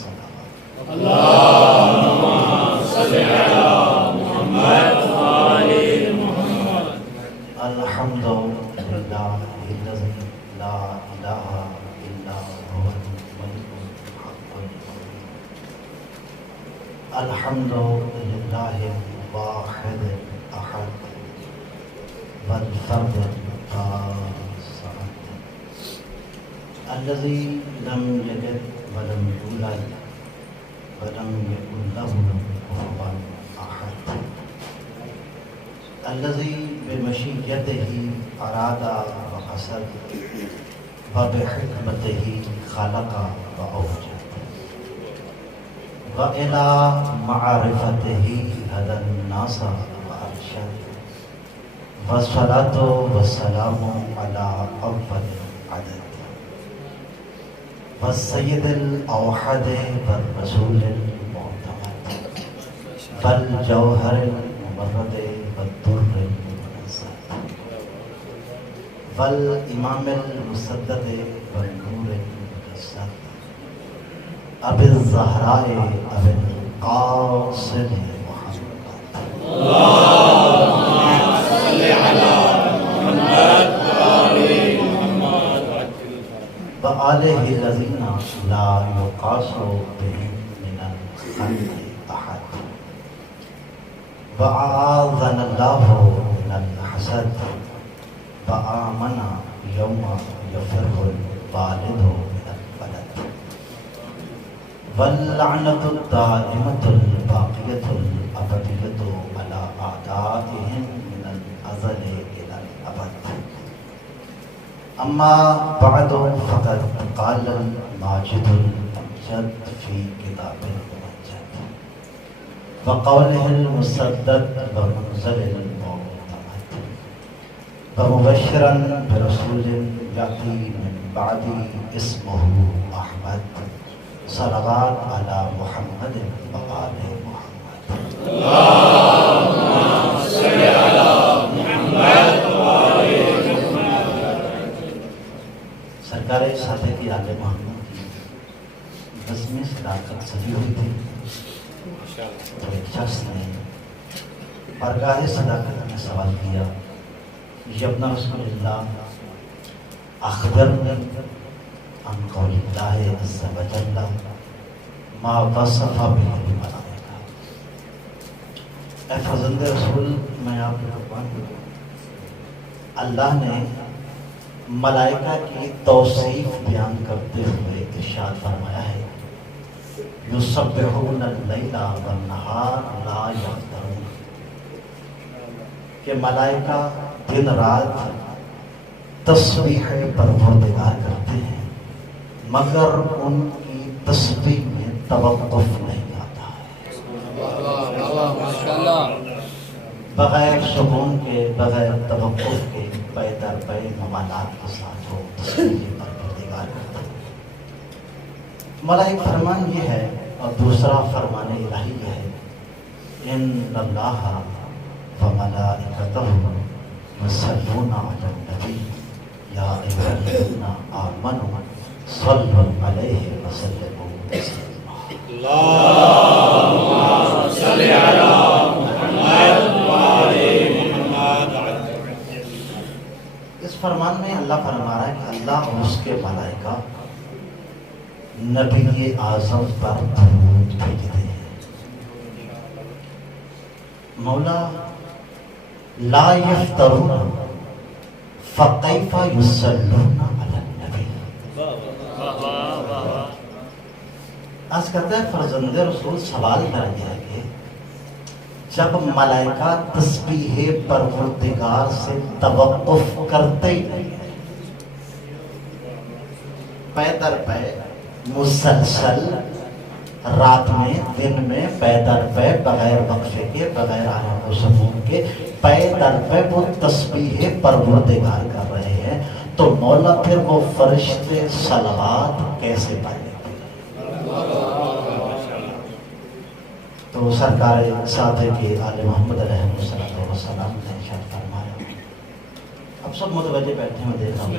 صلوات۔ اللهم صل علی محمد وآل محمد۔ الحمد للہ الذی لا الہ الا هو الملک الحق المبین۔ الحمد للہ الواحد الاحد والفرد الصمد الذی لم یلد ولم یولد ولم یکن له کفوا احد الذی بمشیتہ اراد وقصد وبحکمتہ خلق واوجد وإلی معرفتہ هدى الناس وارشد والصلاة والسلام على أول العدد والسيد الأوحد والرسول المعتمد والجوهر الممرد والدر المنزل والإمام المسدد والنور المجسد أبي الزهراء أبي القاسم محمد وآلہ الذین لا یقاس بهم من الخلق احد وأعاذنا اللہ من الحسد وآمن یوم یفر الوالد من الولد واللعنة الدائمة الباقية الأبدية على أعدائهم من الأزل إلى الأبد أما بعد فقد قال الماجد الممجد في كتاب الممجد وقوله المسدد ومنزل المعتمد ومبشرا برسول يأتي من بعد اسمه أحمد صلوات على محمد وآل محمد۔ اللهم صل علی محمد وآل محمد۔ سرکار سادہ کی آل محمد کی 10ویں صداقت سجی ہوئی تھی، تو ایک شخص نے بارگاہ صداقت میں سوال کیا، یبن رسول اللہ اخبرنی عن قول اللہ عز وجل ما وصف به الملائکہ۔ اے فرزند رسول، میں آپ کو قربان ہوں، اللہ نے ملائکہ کی توصیف بیان کرتے ہوئے ارشاد فرمایا ہے یسبحون اللیل والنہار لا یفترون، کہ ملائکہ دن رات تسبیح پروردگار کرتے ہیں مگر ان کی تسبیح میں توقف نہیں آتا ہے۔ بغیر سکون کے، بغیر توقف کے، پے در پے ممالات کے ساتھ وہ تسبیح پروردگار کرتا ہے۔ ملائک فرمان یہ ہے، اور دوسرا فرمان الہی یہ ہے، ان اللہ وملائکتہ یصلون علی النبی یا ایھا الذین آمنوا صلوا علیہ وسلموا تسلیما۔ اللهم صل علی محمد وآل محمد۔ اس فرمان میں اللہ فرما رہا ہے کہ اللہ اور اس کے ملائکہ نبی اعظم پر درود بھیجتے ہیں۔ مولا لا یفترون فکیف یصلون علی النبی۔ آج کہتا ہے فرزند رسول، سوال میرا یہ ہے کہ جب ملائکہ تسبیح پروردگار سے توقف کرتے ہی نہیں ہیں، پے در پے مسلسل رات میں دن میں پے در پے بغیر وقفے کے، بغیر آرام و سکون کے پے در پے وہ تسبیح پروردگار کر رہے ہیں، تو مولا پھر وہ فرشتے صلوات کیسے پائیں گے؟ تو سرکار سادہ کے آل محمد علیہ السلام نے ارشاد فرمایا، اب سب متوجہ بیٹھے ہیں، میں دیکھ رہا ہوں،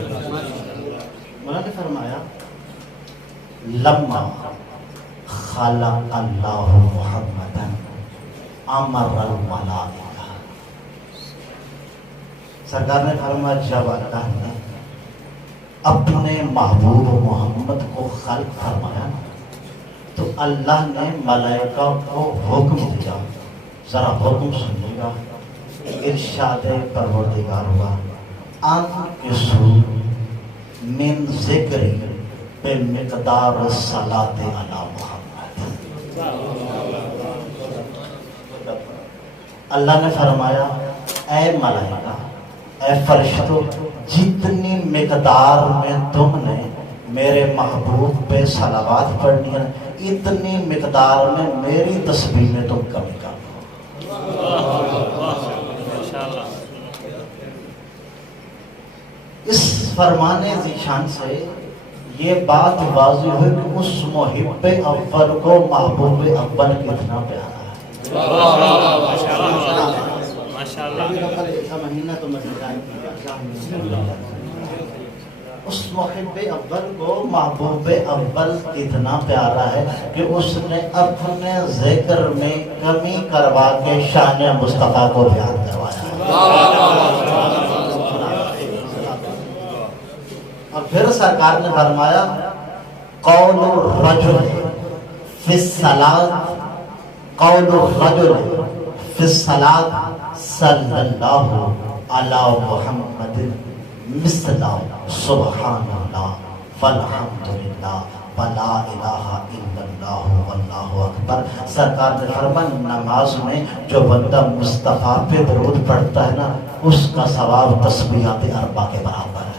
مولا نے فرمایا لما خلق اللہ محمدا امر الملائکہ. سرکار نے فرمایا جب اللہ نے اپنے محبوب محمد کو خلق فرمایا تو اللہ نے ملائکہ کو حکم دیا. ذرا حکم سنیے گا. ارشاد پروردگار ہوا انقصوا من ذکری بمقدار الصلاۃ علی محمد. اللہ نے فرمایا اے ملائکہ اے فرشتوں جتنی مقدار میں تم نے میرے محبوب پہ صلوات پڑھنی ہے اتنی مقدار میں میری تسبیح میں تم کمی کر دو. اس فرمان ذیشان سے یہ بات واضح ہوئی کہ اس محب اول کو محبوب اول کتنا پیارا ہے. اس محب اول کو محبوب اول کتنا پیارا ہے کہ اس نے اپنے ذکر میں کمی کروا کے شان مصطفیٰ کو بیان کروایا. اور پھر سرکار نے فرمایا قول الرجل فی الصلاۃ قول الرجل فی الصلاۃ صلی اللہ علی محمد مثل سبحان اللہ والحمد للہ ولا الہ الا اللہ واللہ اکبر. سرکار نے فرمایا نماز میں جو بندہ مصطفیٰ پہ درود پڑھتا ہے نا اس کا ثواب تسبیحات اربع کے برابر ہے.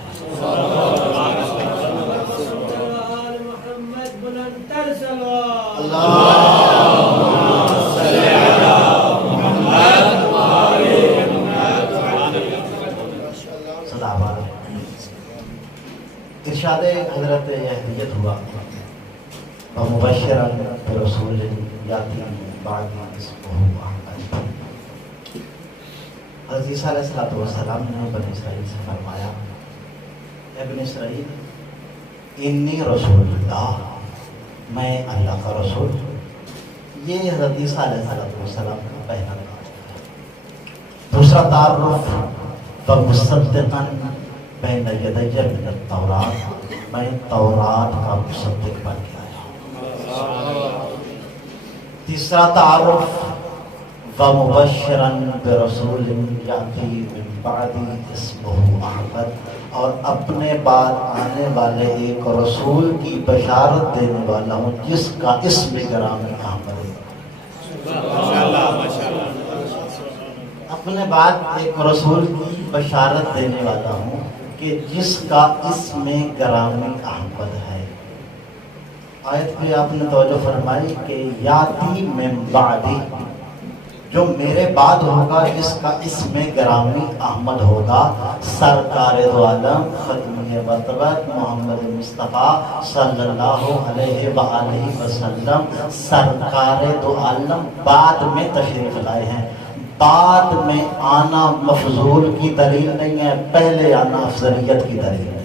ارشاد حضرت یحییت ہوا ومبشرا برسول یاتی بعد اسمہ احمد. حضرت عیسیٰ علیہ السلام نے بنی اسرائیل سے فرمایا اے بنی اسرائیل انی رسول اللہ میں اللہ کا رسول. یہ حضرت عیسیٰ علیہ السلام کا پہلا کام ہے. دوسرا تعارف فمصدقا بین یدی من التورات میں تورات کا مصدق بن گیا. تیسرا تعارف ومبشرا برسول یاتی من بعدی اسمہ احمد اور اپنے بعد آنے والے ایک رسول کی بشارت دینے والا ہوں جس کا اسم گرامی احمد ہے. اپنے بعد ایک رسول کی بشارت دینے والا ہوں کہ جس کا اسم گرامی احمد ہے. آیت پہ آپ نے توجہ فرمائی کہ یاتی من بعدی جو میرے بعد ہوگا جس کا اسم گرامی احمد ہوگا سرکار دو عالم ختمی مرتبت محمد مصطفیٰ صلی اللہ علیہ وآلہ وسلم سرکار دو عالم بعد میں تشریف لائے ہیں. بعد میں آنا مفضول کی دلیل نہیں ہے پہلے آنا افضلیت کی دلیل ہے.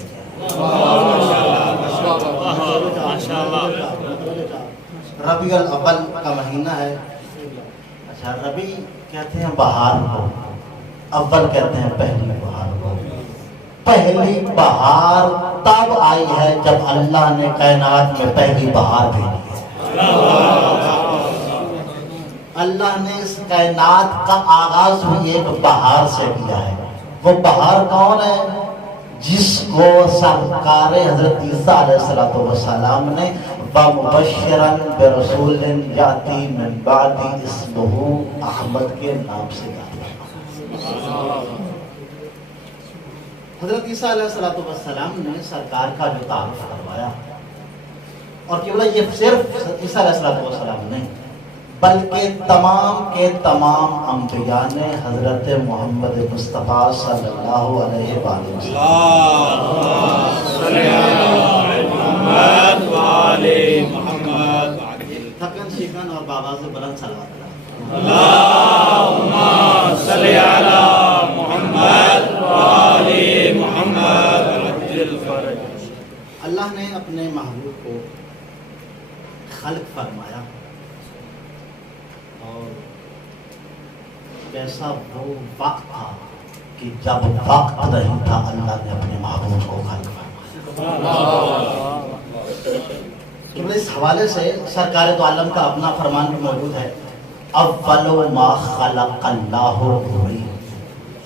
ربیع الاول کا مہینہ ہے. اچھا ربیع کہتے ہیں بہار کو اول کہتے ہیں پہلی بہار کو. پہلی بہار تب آئی ہے جب اللہ نے کائنات میں پہلی بہار بھیجی ہے. اللہ نے اس کائنات کا آغاز بھی ایک بہار سے کیا ہے. وہ بہار کون ہے؟ جس کو سرکار حضرت عیسیٰ علیہ السلام نے وَمُبَشِّرًا بِرَسُولٍ يَأْتِي مِن بَعْدِي اسْمُهُ احمد کے نام سے کہا. حضرت عیسیٰ علیہ السلام نے سرکار کا جو تعارف کروایا اور کیونکہ یہ صرف عیسیٰ علیہ السلام نہیں بلکہ تمام کے تمام انبیاء نے حضرت محمد مصطفیٰ صلی اللہ علیہ وآلہ وسلم تھکن شکن اور باواز بلند صلوات اللہم صلی علی محمد وآل محمد عجل فرج. اللہ نے اپنے محبوب کو خلق فرمایا اور کیسا وہ وقت تھا کہ جب وقت نہیں تھا اللہ نے اپنے محبوب کو خلق فرمایا. تو اس حوالے سے سرکار دو عالم کا اپنا فرمان بھی موجود ہے. اول ما خلق اللہ نوری،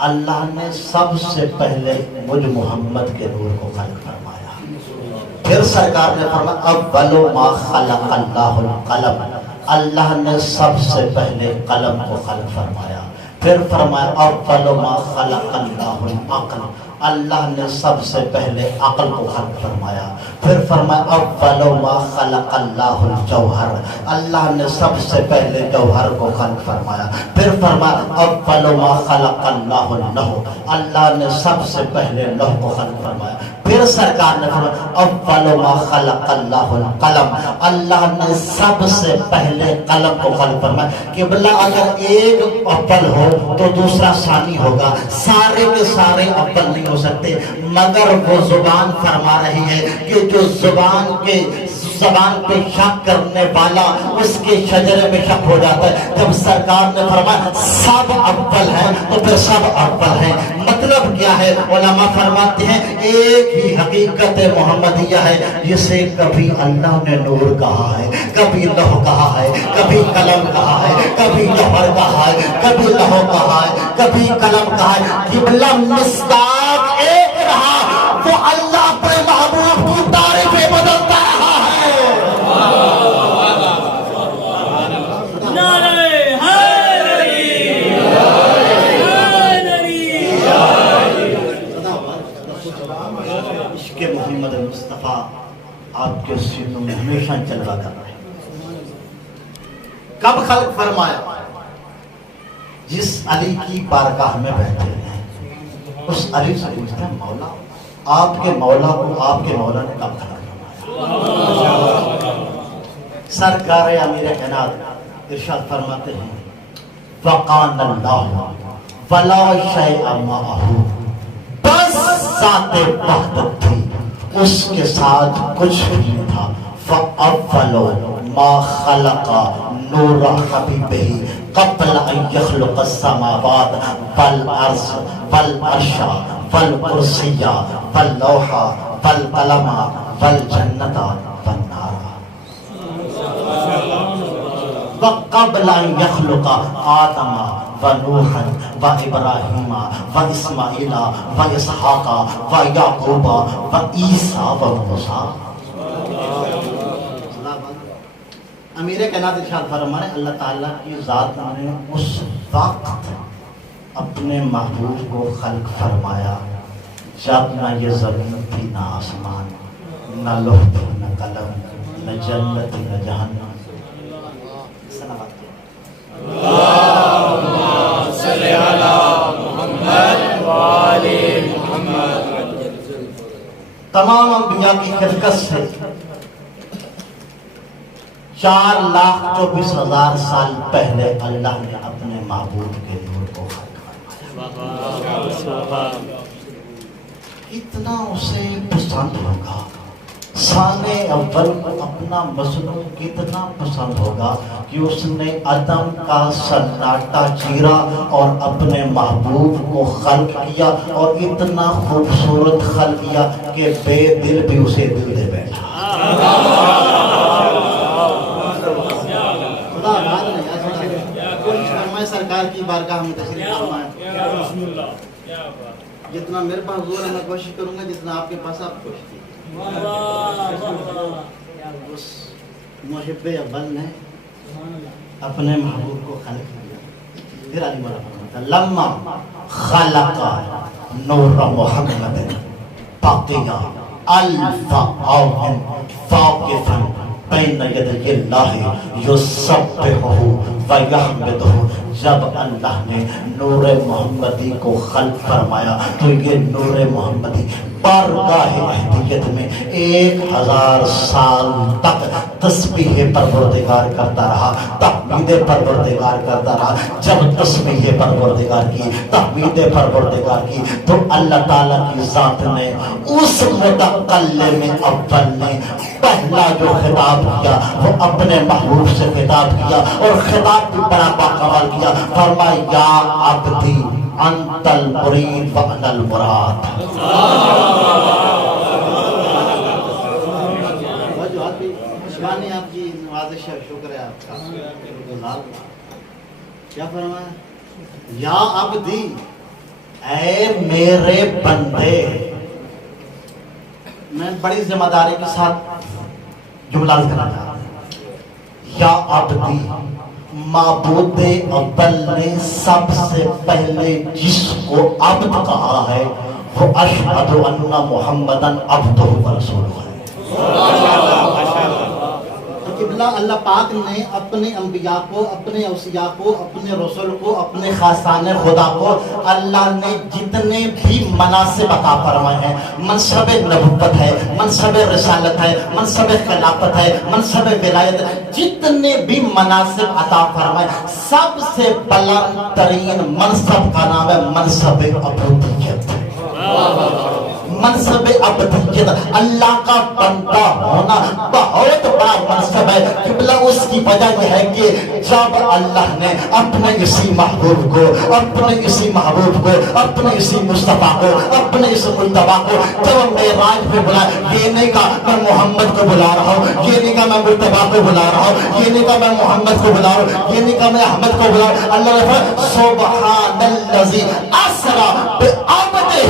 اللہ نے سب سے پہلے مجھ محمد کے نور کو خلق فرمایا. پھر سرکار نے فرمایا اول ما خلق اللہ القلم، اللہ نے سب سے پہلے قلم کو خلق فرمایا. پھر فرمایا اول ما خلق اللہ العقل، اللہ نے سب سے پہلے عقل کو خلق فرمایا. پھر فرمایا اول ما خلق اللہ الجوہر، اللہ نے سب سے پہلے جوہر کو خلق فرمایا. پھر فرمایا اول ما خلق اللہ اللوح، اللہ نے سب سے پہلے لوح کو خلق فرمایا. پھر سرکار نے فرمایا اول ما خلق اللہ القلم، اللہ نے سب سے پہلے قلم کو خلق فرمایا. قبلہ اگر ایک اول ہو تو دوسرا ثانی ہوگا، سارے کے سارے اول نہیں ہو سکتے. مگر وہ زبان فرما رہی ہے کہ جو زبان پہ شک کرنے والا اس کے شجرے میں شک ہو جاتا ہے. جب سرکار نے فرمایا سب اول ہیں تو پھر سب اول ہیں. مطلب کیا ہے؟ علماء فرماتے ہیں ایک ہی حقیقت محمدیہ ہے جسے کبھی اللہ نے نور کہا ہے، کبھی لوح کہا ہے، کبھی قلم کہا ہے، کبھی جوہر کہا ہے، کبھی لوح کہا ہے، کبھی قلم کہا ہے. قبلہ مصداق ایک رہا، وہ اللہ اپنے محبوب کی تعریفیں بدلتا رہا ہے. عشق محمد مصطفیٰ آپ کے سینوں میں ہمیشہ جلوہ کر رہا ہے. کب خلق فرمایا؟ جس علی کی بارگاہ میں بیٹھے ہیں اس علی سے پوچھتے ہیں مولا آپ کے مولا کو آپ کے مولا نے کب خلق فرمایا؟ سرکار امیر کائنات ارشاد فرماتے ہیں وقان اللہ ولا شیء معہ، بس ذات وحدت تھی اس کے ساتھ کچھ بھی تھا. فَأَوَّلُ مَا خَلَقَ نُورَ حَبِيبِهِ قَبْلَ أَن يَخْلُقَ السَّمَاوَاتَ وَالْأَرْضَ وَالْعَرْشَ وَالْكُرْسِيَّ وَاللَّوْحَ وَالْقَلَمَ وَالْجَنَّةَ وَالنَّارَ. وَقَبْلَ أَن يَخْلُقَ آدَمَ ونوحا وإبراہیم وإسماعیل وإسحاق ويعقوب وعیسیٰ وموسیٰ. امیر کائنات ارشاد فرمائے اللہ تعالیٰ کی ذات نے اس وقت اپنے محبوب کو خلق فرمایا جب نہ یہ زمین تھی نہ آسمان، نہ لوح تھی نہ قلم، نہ جنت تھی نہ جہنم. اللہم صلی علی محمد وآل محمد. تمام انبیاء کی خلقت سے 4,24,000 سال پہلے اللہ نے اپنے محبوب کے نور کو خلق فرمایا. اتنا اسے پسند ہوگا، سانے اول کو اپنا مظلوم کتنا پسند ہوگا کہ اس نے عدم کا سناٹا چیرا اور اپنے محبوب کو خلق کیا اور اتنا خوبصورت خلق کیا کہ بے دل بھی اسے دل دے بیٹھا. سرکار کی بارگاہ میں تشریف فرمائیں. جتنا میرے پاس زور ہے میں کوشش کروں گا جتنا آپ کے پاس آپ کوشش کیجیے. اس محب اول نے اپنے محبوب کو خلق کیا. پھر علی مولا فرماتا لما خلق نور محمد بقیا الف عام واقفا بین یدی اللہ یسبحہ ویحمدہ جب اللہ نے نور محمدی کو خلق فرمایا تو یہ نور محمدی بارگاہ اہدیت میں 1000 سال تک تسبیح پروردگار کرتا رہا، تحمید پروردگار کرتا رہا۔ جب تسبیح پروردگار کی، تحمید پروردگار کی، تو اللہ تعالیٰ کی ذات نے اس متکلم اول نے پہلا جو خطاب کیا وہ اپنے محبوب سے خطاب کیا، اور خطاب بھی بڑا باکمال کیا۔ فرمایا یا عبدی انت المرید وانا المراد۔ آپ کی نوازش ہے، شکر ہے آپ کا۔ کیا فرمایا؟ یا عبدی، اے میرے بندے۔ میں بڑی ذمہ داری کے ساتھ جملہ کرنا چاہتا ہوں۔ یا عبدی، معبود اول نے سب سے پہلے جس کو عبد کہا ہے وہ اشہد ان محمدن عبدہ و رسولہ ہے۔ قبلہ اللہ پاک نے اپنے انبیاء کو، اپنے اوصیاء کو، اپنے رسول کو، اپنے خاصان خدا کو اللہ نے جتنے بھی مناصب عطا فرمائے ہیں، منصب نبوت ہے، منصب رسالت ہے، منصب خلافت ہے، منصب ولایت ہے، جتنے بھی مناصب عطا فرمائے، سب سے بلند ترین منصب کا نام ہے منصب عبودیت۔ منصب عبدیت، اللہ کا بندہ ہونا بہت بڑا منصب ہے۔ قبلہ اس کی وجہ یہ ہے کہ جب اللہ نے اپنے اسی محبوب کو، اپنے اسی محبوب کو، اپنے اسی مصطفیٰ کو، اپنے اس مجتبیٰ کو جب معراج پہ بلایا، یہ نہیں کہا میں محمد کو بلا رہا ہوں، یہ نہیں کہا میں مجتبیٰ کو بلا رہا ہوں، یہ نہیں کہا میں محمد کو بلا رہا ہوں، یہ نہیں کہا میں احمد کو بلا رہا ہوں۔ اللہ نے فرمایا سبحان الذی اسریٰ بعبدہ۔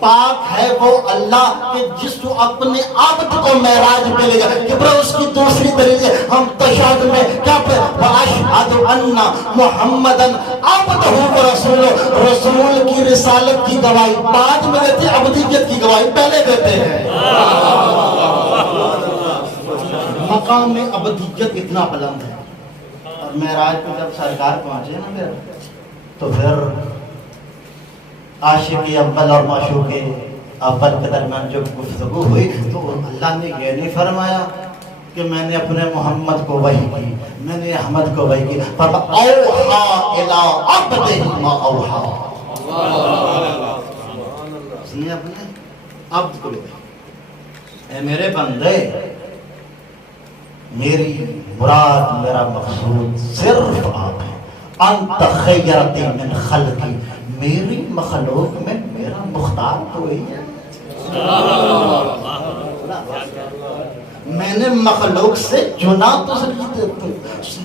پاک ہے وہ اللہ کہ جس کو اپنے عبد کو معراج پہ لے گا۔ کہ برو اس کی دوسری دلیل ہے، ہم تشہد میں کیا پہ وَأَشْهَدُ أَنَّ مُحَمَّدًا عَبْدُهُ وَرَسُولُهُ، رسول کی رسالت کی گواہی بعد میں دیتے ہیں، عبدیت کی گواہی پہلے دیتے ہیں۔ مقام عبدیت اتنا بلند ہے، اور معراج پہ جب سرکار پہنچے نا تو پھر عاشق اول اور معشوق اول کے درمیان جو گفتگو ہوئی تو اللہ نے یہ نہیں فرمایا کہ میں نے اپنے محمد کو وحی کی، میں نے احمد کو وحی کی، فرمایا اوحا الی عبدہ ما اوحا۔ اس نے اپنے عبد کو وحی، اے میرے بندے، میری مراد، میرا مقصود صرف آپ ہے۔ انت خیرتی من خلقی، میری مخلوق میں میرا مختار کوئی ہے۔ میں نے مخلوق سے چنا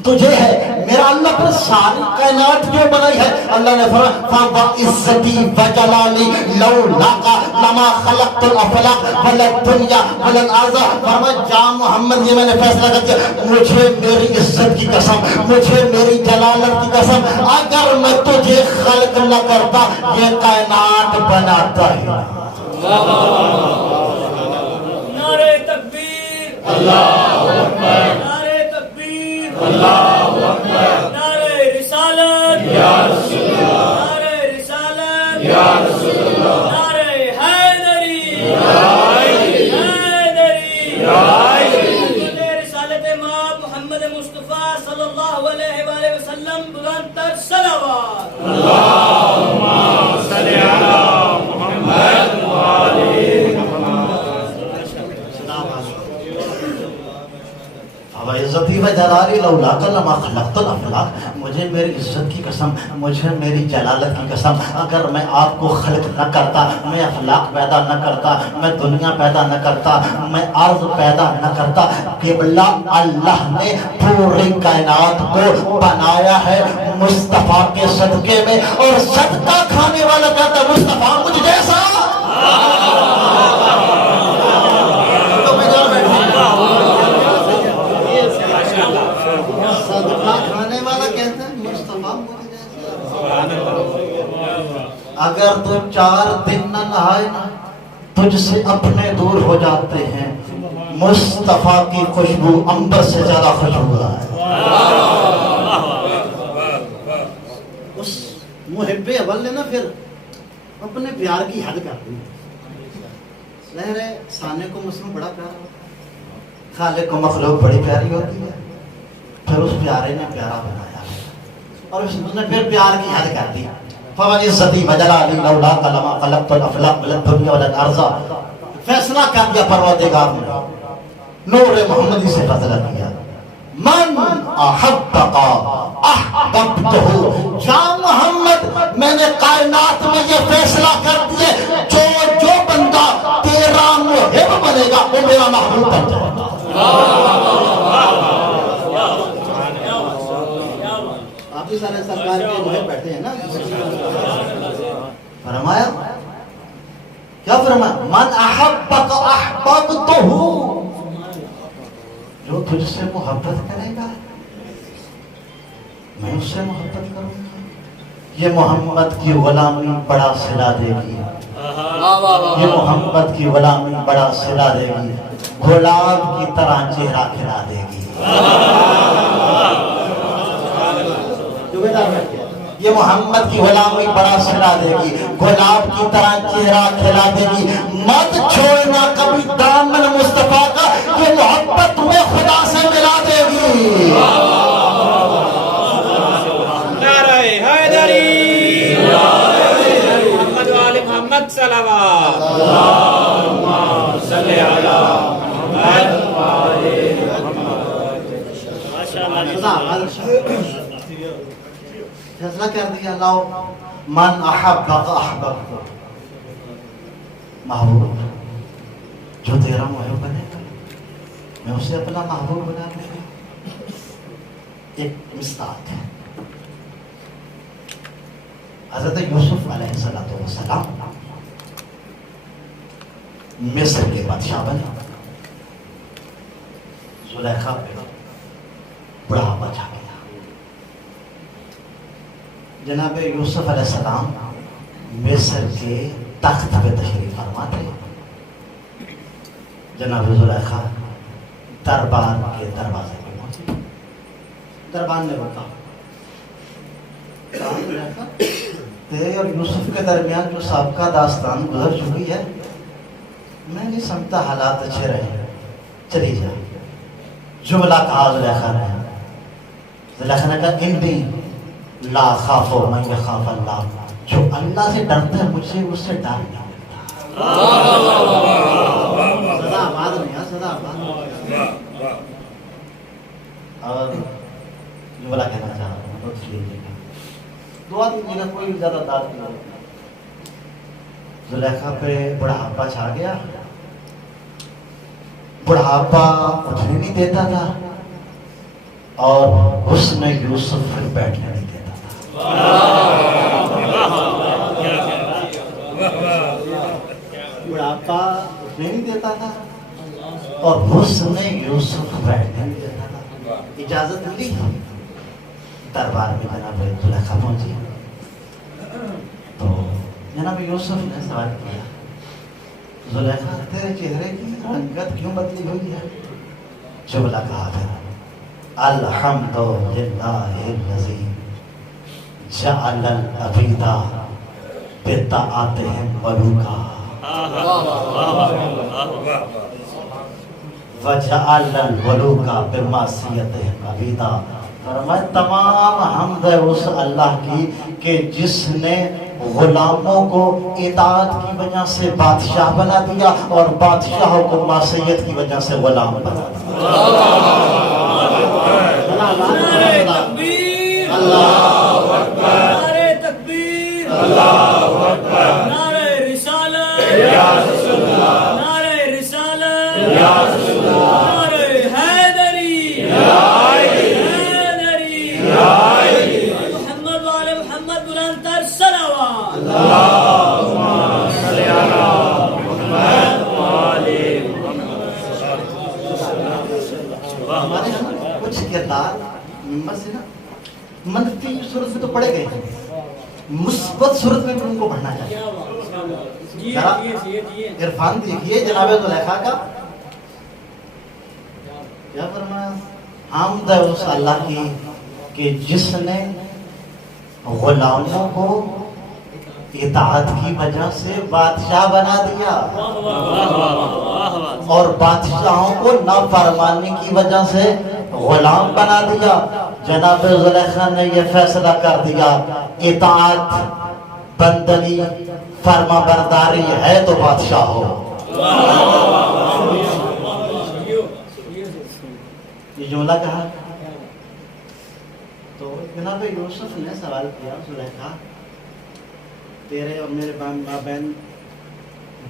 تجھے ہے، میرا اللہ پر ساری کائنات جو بنائی ہے۔ اللہ نے فرمایا فَعِزَّتِي وَجَلَالِي لَوْلَاكَ لَمَا خَلَقْتُ الْأَفْلَاقَ وَلَا الدُّنْيَا وَلَا الْأَرْضَ۔ فرمایا جا محمد، یہ میں نے فیصلہ کر دیا، مجھے میری عزت کی قسم، مجھے میری جلالت کی قسم، اگر میں تجھے خلق نہ کرتا یہ کائنات بناتا ہی۔ نعرہ تکبیر، اللہ اکبر، نعرہ تکبیر، اللہ اکبر، نعرہ رسالت یا رسول اللہ، نعرہ رسالت یا رسول اللہ، نعرہ حیدری یا حیدری یا حیدری، رسالت مآب محمد مصطفیٰ صلی اللہ علیہ وآلہ وسلم، بلند تر صلوات۔ اللہم صلی علی محمد وآلہ محمد۔ عزتی و جلالی لولاک لما خلقت الافلاق، مجھے میری عزت کی قسم، مجھے میری جلالت کی قسم، اگر میں آپ کو خلق نہ کرتا، میں افلاق پیدا نہ کرتا، میں دنیا پیدا نہ کرتا، میں ارض پیدا نہ کرتا، قبلہ اللہ نے پوری کائنات کو بنایا ہے مصطفیٰ کے صدقے میں، اور صدقہ کھانے والا کہتا ہے مصطفیٰ مجھ جیسا۔ صدقہ کھانے والا کہتا ہے مصطفیٰ مجھ جیسا۔ اگر تو 4 دن نہ نہائے نا تجھ سے اپنے دور ہو جاتے ہیں، مصطفیٰ کی خوشبو عنبر سے زیادہ خوشبودار ہے. اس محب اول نے نا پھر اپنے پیار کی حد کر دی. ظاہر ہے سانے کو مسلم بڑا پیارا ہوتا ہے، خالق کو مخلوق بڑی پیاری ہوتی ہے، پھر اس پیارے نے پیارا بنایا اور اس نے پھر پیار کی حد کر دی. فَوَجِزَّتِي وَجَلَالِي لَوْلَاكَ لَمَا خَلَقْتُ الْأَفْلَاقَ وَلَا الدُّنْيَا وَلَا الْأَرْضَ. فیصلہ کر دیا پروردگار نے، نور محمدی سے فیصلہ کیا. من احبک احببتہ، یا محمد میں نے کائنات میں یہ فیصلہ کر دیا جو جو بندہ تیرا محب بنے گا وہ میرا محبوب بن جائے گا. آپ بھی سارے سرکار کے محب بیٹھے ہیں نا. فرمایا کیا فرمایا؟ من احبک احببتہ، جو تجھ سے محبت کرے گا میں اس سے محبت کروں گا. یہ محمد کی غلامی بڑا صلہ دے گی، یہ محمد کی غلامی بڑا صلہ دے گی، گلاب کی طرح چہرہ کھلا دے گی. یہ محمد کی غلامی بڑا صلہ دے گی، گلاب کی طرح چہرہ کھلا دے گی. مت چھوڑنا کبھی دامن مصطفیٰ کا، یہ محبت تمہیں خدا سے ملا دے گی. نعرہ حیدری، محمد وآل محمد صلوات. اللہم صلی علی محمد وآل محمد. فیصلہ کر دیا اللہ من احبک احببتہ، محبوب جو تیرا محب بنے گا میں اسے اپنا محبوب بنا دوں گا. ایک مثال ہے، حضرت یوسف علیہ السلام مصر کے بادشاہ بنے. زلیخا پہ بڑھاپا چھا گیا. جناب یوسف علیہ السلام مصر کے تخت پہ تشریف فرما تھے. جناب زلیخا دربار کے دروازے پہ پہنچی. دربان نے روکا. تیرے اور یوسف کے درمیان جو سابقہ داستان گزر چکی ہے میں نہیں سمجھتا حالات اچھے رہے، چلی جا. جملہ کہا زلیخا نے. زلیخا نے کہا انی لا خاف من یخاف اللہ، جو اللہ سے ڈرتا ہے مجھے اس سے ڈر نہیں لگتا. صدا آباد نہیں ہے، صدا آباد. اور جملہ کہنا چاہ رہا ہوں بہت لیجیے گا. دو آدمی نے کوئی زیادہ داد نہیں. زلیخا پہ بڑھاپا چھا گیا. بڑھاپا اٹھنے نہیں دیتا تھا اور حسن یوسف پھر بیٹھنے نہیں دیتا. بڑھاپا اٹھنے نہیں دیتا تھا اور حسن یوسف بیٹھنے نہیں دیتا تھا. اجازت ملی. دربار میں جناب زلیخا پہنچی تو جناب یوسف نے سوال کیا زلیخا تیرے چہرے کی رنگت کیوں بدلی ہوئی ہے؟ جملہ کہا پھر الحمدللہ الذی جعل العبید بطاعتہم ملوکا وجعل الملوک بمعصیتہم عبیدا. فرمایا تمام حمد ہے اس اللہ کی کہ جس نے غلاموں کو اطاعت کی وجہ سے بادشاہ بنا دیا اور بادشاہوں کو معصیت کی وجہ سے غلام بنا دیا. نعرہ تکبیر، اللہ اکبر، نعرہ تکبیر، اللہ اکبر، نعرہ رسالت، یا رسول اللہ، نعرہ رسالت، یا رسول اللہ، نعرہ حیدری، حیدری، محمد وآل محمد بلند تر صلوات. اللہم صلی علی محمد وآل ہمارے یہاں کچھ کردار ممبر سے نا منفی صورت میں تو پڑے گئے ہیں، مثبت صورت میں بھی ان کو پڑھنا چاہیے. جی ذرا جی جی جی عرفان دیکھیے جناب زلیخا کا. کیا فرمایا؟ حمد ہے اس اللہ کی کہ جس نے غلاموں کو اطاعت کی وجہ سے بادشاہ بنا دیا اور بادشاہوں کو نافرمانی کی وجہ سے غلام بنا دیا. جناب زلیخا نے یہ فیصلہ کر دیا اطاعت بندگی فرما برداری ہے تو بادشاہ ہو. یہ جملہ کہا تو جناب یوسف نے سوال کیا زلیخا تیرے اور میرے مابین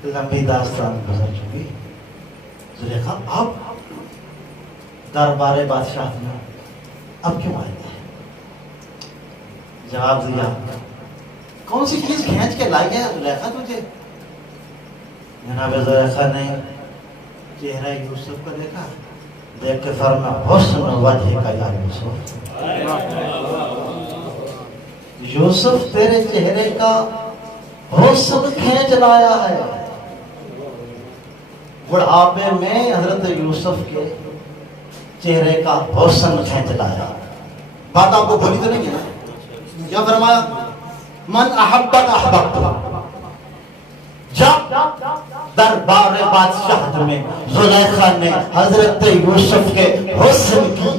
لمبی داستان گزر چکی. زلیخا اب دربار بادشاہ میں اب کیوں آئے ہیں؟ جواب دیا کون سی چیز کھینچ کے لائی ہے زلیخا تجھے؟ جناب زلیخا نے چہرہ یوسف کو دیکھا, دیکھ کے فرمایا حسن وجہ کا یا یوسف, یوسف تیرے چہرے کا حسن کھینچ لایا ہے. بڑھاپے میں حضرت یوسف کے چہرے کا حسن کھینچ لایا. بات آپ کو بھولی تو نہیں ہے نا؟ کیا فرمایا من احبک احببت. جب دربار بادشاہ میں زلیخا نے حضرت یوسف کے حسن کی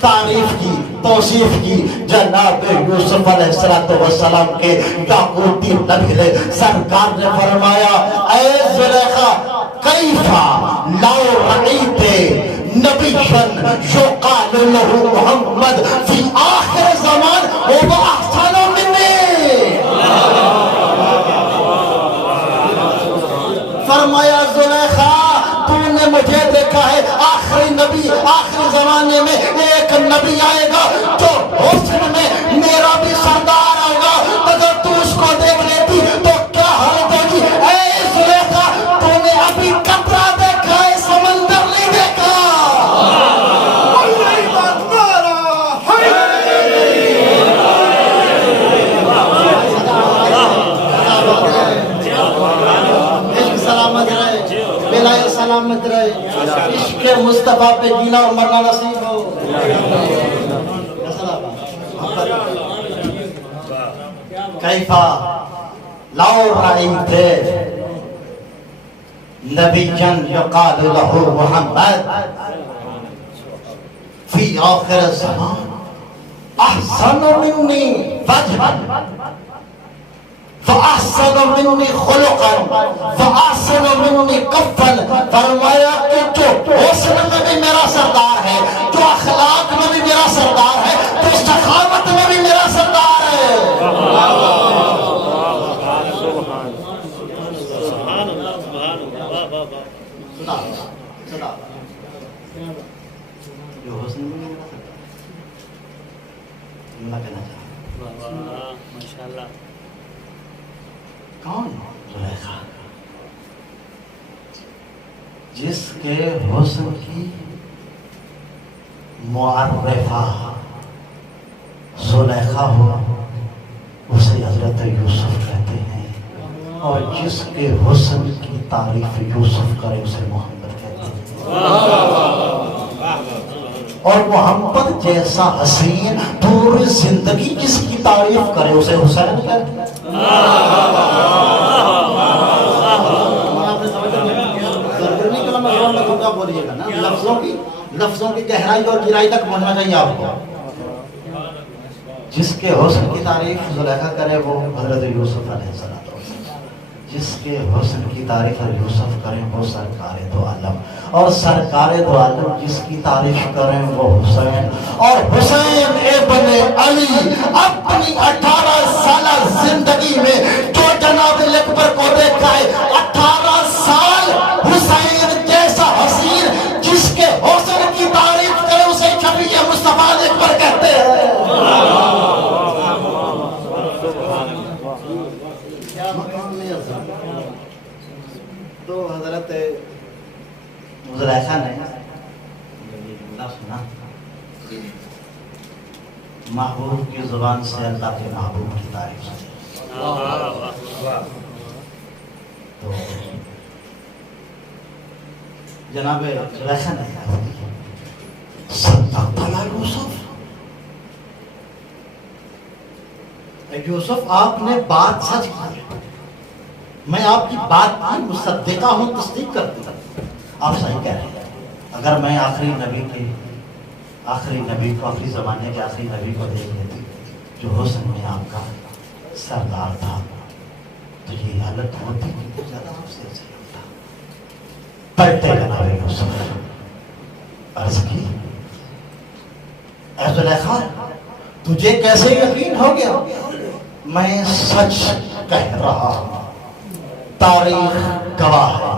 تعریف کی توصیف کی, جناب یوسف علیہ السلام کے یاقوتی لبِ سرکار نے فرمایا اے زلیخا کیفا لو رأیت نبیا یقال له محمد فی آخر زمان هو احسن منی. فرمایا زلیخا تو نے مجھے دیکھا ہے آخری نبی آخری زمانے میں ایک نبی آئے گا جو حسن میں میرا بھی سردار ہوگا. اگر تو اس کو دیکھ لیتی تو کیا حال ہوگی؟ اے زلیخا تو نے ابھی قطرہ دیکھا ہے, سمندر نہیں دیکھا. سلامت رہے, بلائے سلامت رہے, عشق مصطفیٰ پہ جینا اور مرنا نصیب ہو. کیفا لو رأیت نبیا یقال له محمد فی آخر الزمان احسن منی وجها فاحسن منی خلقا فاحسن منی کفا. فرمایا کہ جو حسن میں بھی میرا سردار ہے, جو اخلاق میں بھی میرا سردار ہے, جو سخاوت میں بھی میرا سردار ہے. جو حسن میں بھی میرا سردار اللہ کہنا چاہتا ماشاءاللہ. کون زلیخا جس کے حسن کی معرفہ زلیخا ہو اسے حضرت یوسف کہتے ہیں, اور جس کے حسن کی تعریف یوسف کرے اسے محمد کہتے ہیں. اور محمد جیسا حسین پوری زندگی جس کی تعریف کرے اسے حسین کہتے ہیں. بولیے گا نا, لفظوں کی گہرائی اور گہرائی تک پہنچنا چاہیے آپ کو. جس کے حسن کی تعریف زلیخا کرے وہ حضرت یوسف علیہ السلام, جس کے حسن کی تعریف یوسف کریں وہ سرکار دو عالم, اور سرکار دو عالم جس کی تعریف کریں وہ حسین. اور حسین ابن علی اپنی 18 سالہ زندگی میں جو جناب اکبر کو دیکھا ہے, 18 سال حسین جیسا حسین جس کے حسن کی تعریف کرے اسے شفیع مصطفیٰ اکبر کہتے ہیں. تو حضرت زلیخا نے جملہ سنا, محبوب کی زبان سے اللہ کے محبوب کی تعریف سنی. تو جناب زلیخا نے صدقت یا یوسف، اے یوسف آپ نے بات سچ کی، میں آپ کی بات کی مصدقہ ہوں، تصدیق کرتی ہوں، آپ صحیح کہہ رہے ہیں۔ اگر میں آخری نبی کو آخری زمانے کے آخری نبی کو دیکھ لیتی جو حسن میں آپ کا سردار تھا تو یہ حالت ہوتی کہ زیادہ آپ سے ہوتا۔ پڑھتے جناب یوسف عرض کی، اے زلیخا تجھے کیسے یقین ہو گیا؟ میں سچ کہہ رہا ہوں، تاریخ گواہ ہے،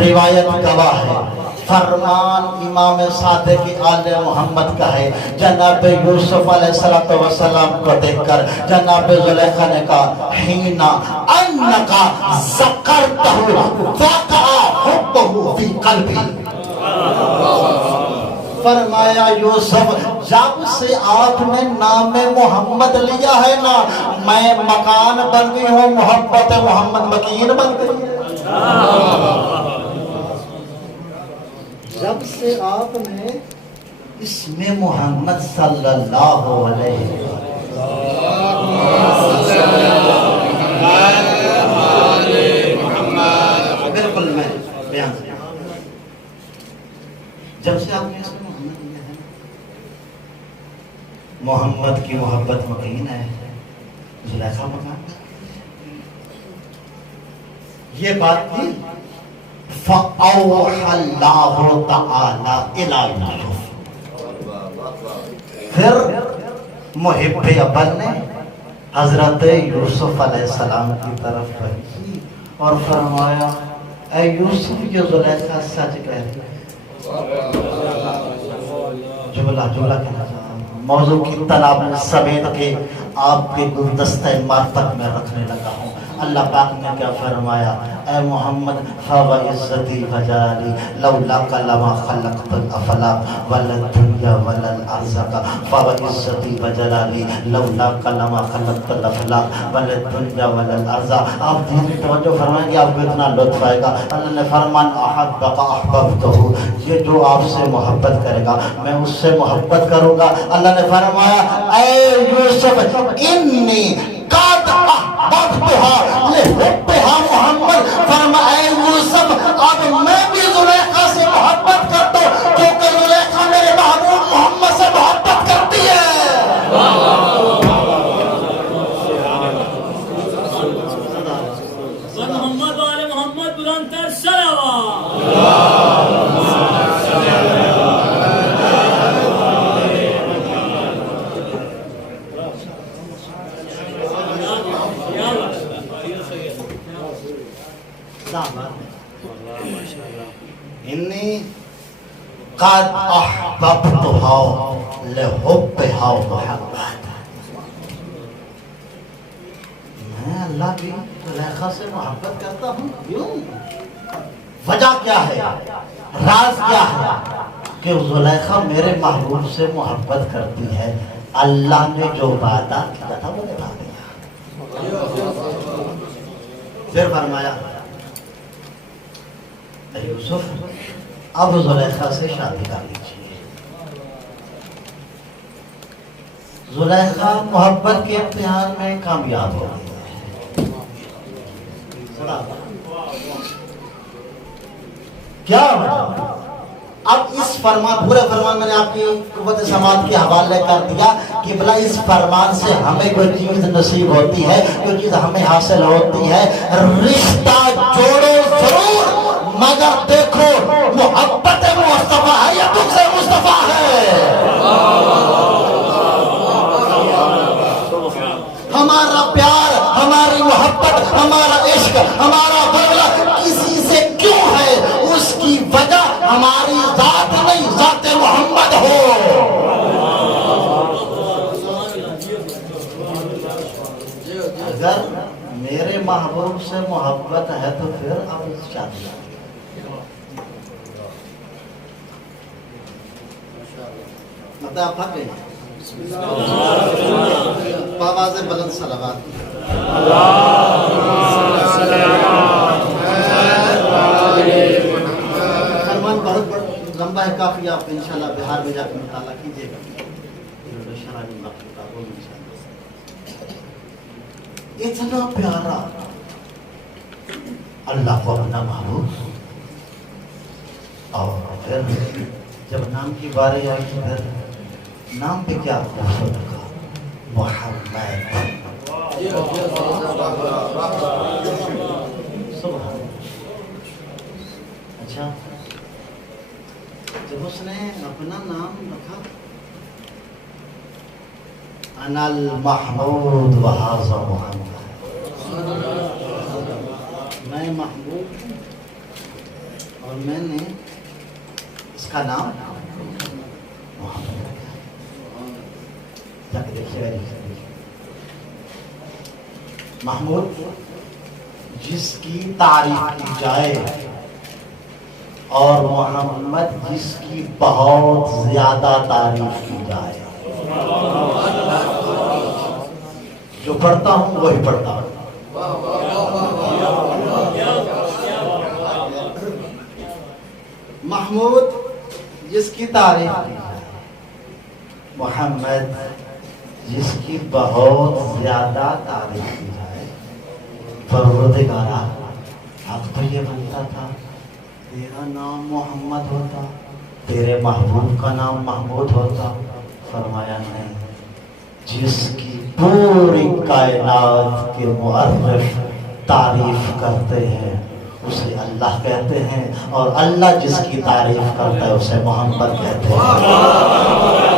روایت گواہ ہے، فرمان امام صادق آل محمد کا ہے۔ جناب یوسف علیہ السلام کو دیکھ کر جناب زلیخا نے کہا حینا انکا ذکرتہ وقع حبہ فی قلبی، فرمایا یوسف جب سے آپ نے نام محمد لیا ہے نا، میں مکان بن گئی ہوں، محبت محمد مکین بن گئی ہے۔ جب سے آپ نے اسم محمد صلی اللہ علیہ وسلم، بالکل میں بیان سے، جب سے آپ نے اسم محمد لیا ہے، محمد کی محبت مکین ہے، زلیخا مکان، یہ بات کی فَأَوْحَى اللَّهُ تَعَالَى إِلَى يُوسُف، پھر محب ابل نے حضرت یوسف علیہ السلام کی طرف بھیجی اور فرمایا اے یوسف یہ زلیخا سچ کہہ رہی ہے۔ جملہ کہنا چاہتا ہوں، موضوع کی طلب سمیت کے آپ کے گلدستہ مرتب میں رکھنے لگا ہوں۔ اللہ پاک نے کیا فرمایا، اے محمد فَوَعِزَّتِي وَجَلَالِي لَوْلَاكَ لَمَا خَلَقْتُ الْأَفْلَاقَ وَلَا الدُّنْيَا وَلَا الْأَرْضَ فَوَعِزَّتِي وَجَلَالِي لَوْلَاكَ لَمَا خَلَقْتُ الْأَفْلَاقَ وَلَا الدُّنْيَا وَلَا الْأَرْضَ۔ آپ دین کی توجہ فرمائیں گے آپ کو اتنا لطف آئے گا۔ اللہ نے فرمان أَحَبَّكَ أَحْبَبْتُهُ، یہ جو آپ سے محبت کرے گا میں اس سے محبت کروں گا۔ اللہ نے فرمایا اے یوسف انی قد احببتها لحبها محمد، فرمایا اے یوسف اب میں بھی زلیخا سے محبت کرتا ہوں کیونکہ زلیخا میرے محبوب محمد سے محبت کرتی ہے۔ محمد والے محمد بلند تر صلوات۔ انی قد احببتها لحبها محمد، میں اللہ کی زلیخا سے محبت کرتا ہوں، کیوں؟ وجہ کیا ہے، راز کیا ہے کہ زلیخا میرے محبوب سے محبت کرتی ہے، اللہ نے جو وعدہ کیا تھا وہ نبھا دیا۔ پھر فرمایا اے یوسف اب زلیخا سے شادی کر لیجیے۔ زلیخا محبت کے امتحان میں کامیاب ہو گئی ہے۔ کیا اب اس فرمان، پورے فرمان میں نے آپ کی قوت سماعت کے حوالے کر دیا کہ بلا اس فرمان سے ہمیں کوئی چیز نصیب ہوتی ہے، کوئی چیز ہمیں حاصل ہوتی ہے۔ رشتہ جوڑو ضرور مگر دیکھو محبت مصطفیٰ ہے یا تم سے مصطفیٰ ہے۔ ہمارا پیار، ہماری محبت، ہمارا عشق، ہمارا بغلہ کسی سے کیوں ہے، اس کی وجہ ہماری ذات نہیں، ذات محمد ہو۔ اگر میرے محبوب سے محبت ہے تو پھر اب شادی مطلب آپ گئی آواز بلند صلوات۔ فرمان بہت بڑا لمبا ہے کافی، آپ انشاءاللہ بہار میں جا کے مطالعہ کیجیے گا. شرانی مخلوقات وہ انشاءاللہ. اتنا پیارا اللہ کو اپنا محبوب. اور پھر جب نام کی باری آئی تو پھر نام پہ کیا خوبصورت کا محمد. اچھا جب اس نے اپنا نام رکھا انا المحمود وہذا محمد، میں محمود اور میں نے اس کا نام محمد رکھا. جا کے دیکھیے محمود جس کی تعریف کی جائے اور محمد جس کی بہت زیادہ تعریف کی جائے. جو پڑھتا ہوں وہی پڑھتا ہوں. محمود جس کی تعریف کی جائے، محمد جس کی بہت زیادہ تعریف کی جائے. پروردگارا اب تو یہ بنتا تھا تیرا نام محمد ہوتا، تیرے محبوب کا نام محمود ہوتا. فرمایا نہیں، جس کی پوری کائنات کے معرف تعریف کرتے ہیں اسے اللہ کہتے ہیں، اور اللہ جس کی تعریف کرتا ہے اسے محمد کہتے ہیں.